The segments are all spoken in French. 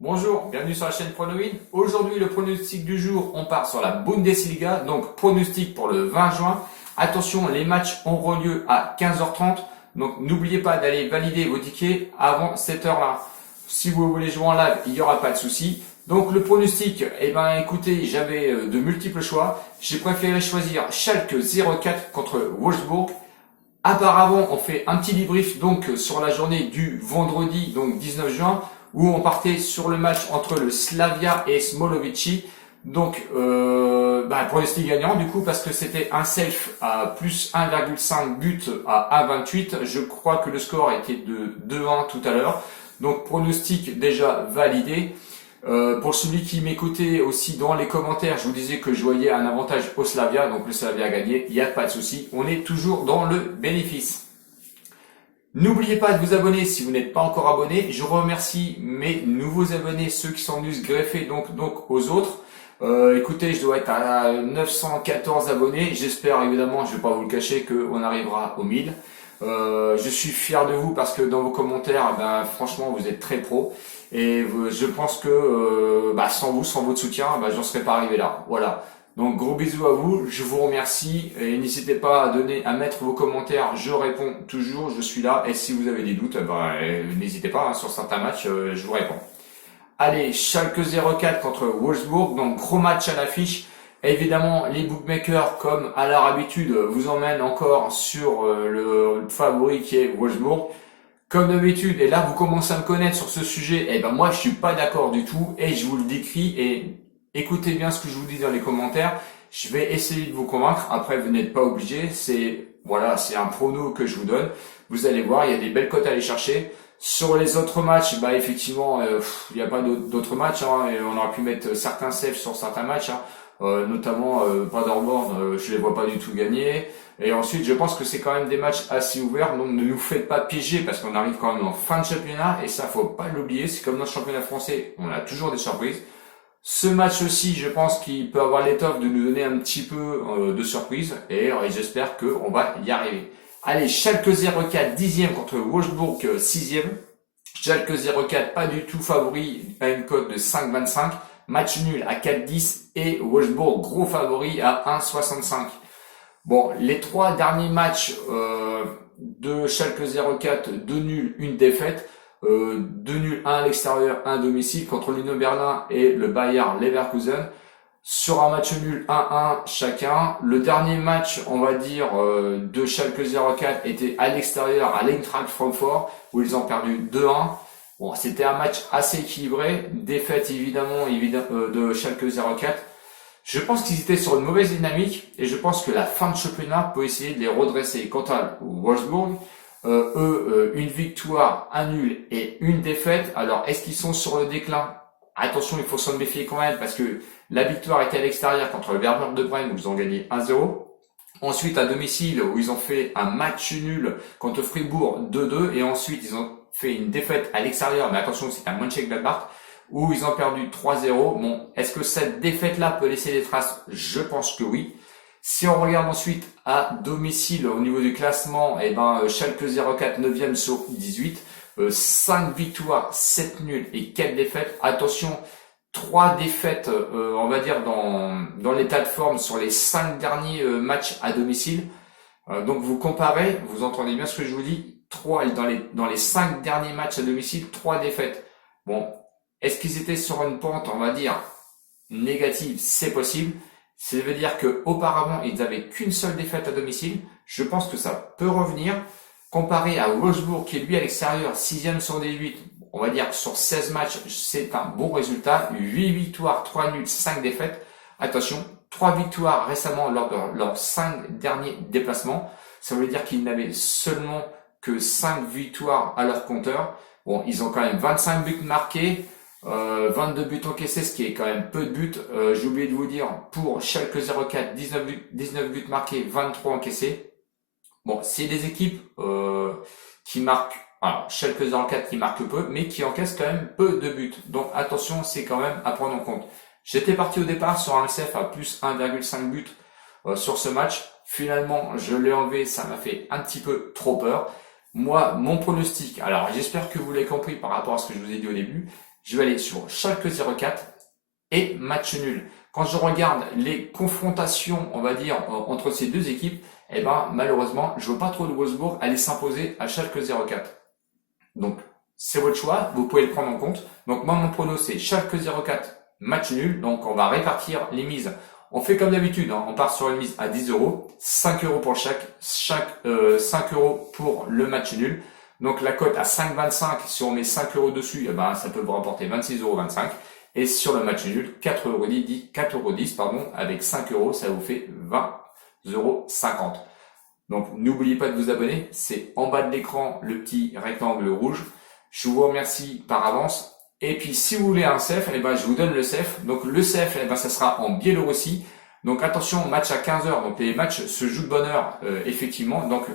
Bonjour, bienvenue sur la chaîne Pronowin. Aujourd'hui, le pronostic du jour, on part sur la Bundesliga, donc pronostic pour le 20 juin. Attention, les matchs auront lieu à 15h30, donc n'oubliez pas d'aller valider vos tickets avant cette heure-là. Si vous voulez jouer en live, il n'y aura pas de souci. Donc le pronostic, écoutez, j'avais de multiples choix. J'ai préféré choisir Schalke 04 contre Wolfsburg. Auparavant, on fait un petit débrief donc sur la journée du vendredi, donc 19 juin, où on partait sur le match entre le Slavia et Smolovici. Donc, pronostic gagnant du coup parce que c'était un safe à plus 1,5 but à 1,28. Je crois que le score était de 2-1 tout à l'heure. Donc, pronostic déjà validé. Pour celui qui m'écoutait aussi dans les commentaires, je vous disais que je voyais un avantage au Slavia, donc le Slavia a gagné, il n'y a pas de souci, on est toujours dans le bénéfice. N'oubliez pas de vous abonner si vous n'êtes pas encore abonné. Je remercie mes nouveaux abonnés, ceux qui sont venus se greffer donc aux autres. Écoutez, je dois être à 914 abonnés. J'espère évidemment, je ne vais pas vous le cacher, qu'on arrivera aux 1000. Je suis fier de vous parce que dans vos commentaires, franchement, vous êtes très pro. Et je pense que sans vous, sans votre soutien, j'en serais pas arrivé là. Voilà. Donc gros bisous à vous, je vous remercie et n'hésitez pas à mettre vos commentaires, je réponds toujours, je suis là et si vous avez des doutes, n'hésitez pas, sur certains matchs, je vous réponds. Allez, Schalke 04 contre Wolfsburg, donc gros match à l'affiche. Évidemment, les bookmakers, comme à leur habitude, vous emmènent encore sur le favori qui est Wolfsburg. Comme d'habitude, et là vous commencez à me connaître sur ce sujet, moi je suis pas d'accord du tout et je vous le décris et écoutez bien ce que je vous dis dans les commentaires. Je vais essayer de vous convaincre. Après, vous n'êtes pas obligé. C'est un prono que je vous donne. Vous allez voir, il y a des belles cotes à aller chercher. Sur les autres matchs, effectivement, il n'y a pas d'autres matchs. Et on aurait pu mettre certains saves sur certains matchs, notamment Paderborn. Je les vois pas du tout gagner. Et ensuite, je pense que c'est quand même des matchs assez ouverts. Donc, ne nous faites pas piéger parce qu'on arrive quand même en fin de championnat. Et ça, faut pas l'oublier. C'est comme dans le championnat français, on a toujours des surprises. Ce match aussi, je pense qu'il peut avoir l'étoffe de nous donner un petit peu de surprise et j'espère qu'on va y arriver. Allez, Schalke 04, 10e contre Wolfsburg 6e. Schalke 04, pas du tout favori à une cote de 5,25. Match nul à 4,10 et Wolfsburg gros favori à 1,65. Bon, les trois derniers matchs de Schalke 04, 2 nuls, une défaite. 2 nuls, 1 à l'extérieur, 1 à domicile contre l'Union Berlin et le Bayer Leverkusen. Sur un match nul, 1-1 chacun. Le dernier match, on va dire, de Schalke 04 était à l'extérieur à l'Eintracht Francfort où ils ont perdu 2-1. Bon, c'était un match assez équilibré. Défaite évidemment de Schalke 04. Je pense qu'ils étaient sur une mauvaise dynamique et je pense que la fin de championnat peut essayer de les redresser. Quant à Wolfsburg, une victoire, un nul et une défaite. Alors, est-ce qu'ils sont sur le déclin? Attention, il faut s'en méfier quand même parce que la victoire était à l'extérieur contre le Werder de Brême où ils ont gagné 1-0. Ensuite, à domicile où ils ont fait un match nul contre Fribourg 2-2 et ensuite ils ont fait une défaite à l'extérieur. Mais attention, c'est à Mönchengladbach où ils ont perdu 3-0. Bon, est-ce que cette défaite-là peut laisser des traces? Je pense que oui. Si on regarde ensuite à domicile au niveau du classement, Schalke 04 9e sur 18, 5 victoires, 7 nuls et 4 défaites. Attention, 3 défaites, on va dire dans l'état de forme sur les 5 derniers matchs à domicile. Donc vous comparez, vous entendez bien ce que je vous dis, 3 dans les 5 derniers matchs à domicile, 3 défaites. Bon, est-ce qu'ils étaient sur une pente, on va dire, négative? C'est possible. Ça veut dire qu'auparavant, ils n'avaient qu'une seule défaite à domicile. Je pense que ça peut revenir. Comparé à Wolfsburg, qui est lui à l'extérieur, 6e sur 18, on va dire sur 16 matchs, c'est un bon résultat. 8 victoires, 3 nuls, 5 défaites. Attention, 3 victoires récemment lors de leurs 5 derniers déplacements. Ça veut dire qu'ils n'avaient seulement que 5 victoires à leur compteur. Bon, ils ont quand même 25 buts marqués. 22 buts encaissés, ce qui est quand même peu de buts. J'ai oublié de vous dire, pour Schalke 04, 19 buts marqués, 23 encaissés. Bon, c'est des équipes qui marquent, alors Schalke 04 qui marque peu, mais qui encaissent quand même peu de buts. Donc attention, c'est quand même à prendre en compte. J'étais parti au départ sur un LCF à plus 1,5 buts sur ce match. Finalement, je l'ai enlevé, ça m'a fait un petit peu trop peur. Moi, mon pronostic, alors j'espère que vous l'avez compris par rapport à ce que je vous ai dit au début, je vais aller sur Schalke 04 et match nul. Quand je regarde les confrontations, on va dire, entre ces deux équipes, eh ben, malheureusement, je ne veux pas trop de Wolfsburg aller s'imposer à Schalke 04. Donc, c'est votre choix, vous pouvez le prendre en compte. Donc, moi, mon prono, c'est Schalke 04, match nul. Donc, on va répartir les mises. On fait comme d'habitude, hein, on part sur une mise à 10 euros, 5 euros pour chaque 5 euros pour le match nul. Donc, la cote à 5,25, si on met 5 euros dessus, eh ben, ça peut vous rapporter 26,25 euros. Et sur le match nul, 4,10 €, avec 5 euros, ça vous fait 20,50 euros. Donc, n'oubliez pas de vous abonner. C'est en bas de l'écran, le petit rectangle rouge. Je vous remercie par avance. Et puis, si vous voulez un CEF, eh ben, je vous donne le CEF. Donc, le CEF, eh ben, ça sera en Biélorussie. Donc, attention, match à 15 h. Donc, les matchs se jouent de bonne heure, effectivement. Donc,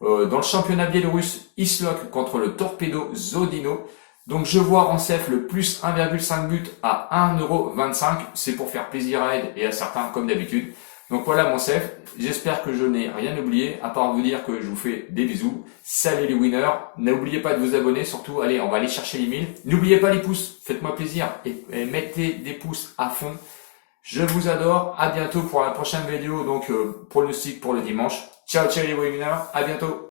dans le championnat biélorusse, Islok contre le Torpedo Zodino. Donc, je vois en CEF le plus 1,5 but à 1,25 €. C'est pour faire plaisir à Ed et à certains, comme d'habitude. Donc, voilà mon CEF. J'espère que je n'ai rien oublié, à part vous dire que je vous fais des bisous. Salut les winners. N'oubliez pas de vous abonner. Surtout, allez, on va aller chercher les 1000. N'oubliez pas les pouces. Faites-moi plaisir et mettez des pouces à fond. Je vous adore. À bientôt pour la prochaine vidéo. Donc, pronostic pour le dimanche. Ciao, ciao les winners. À bientôt.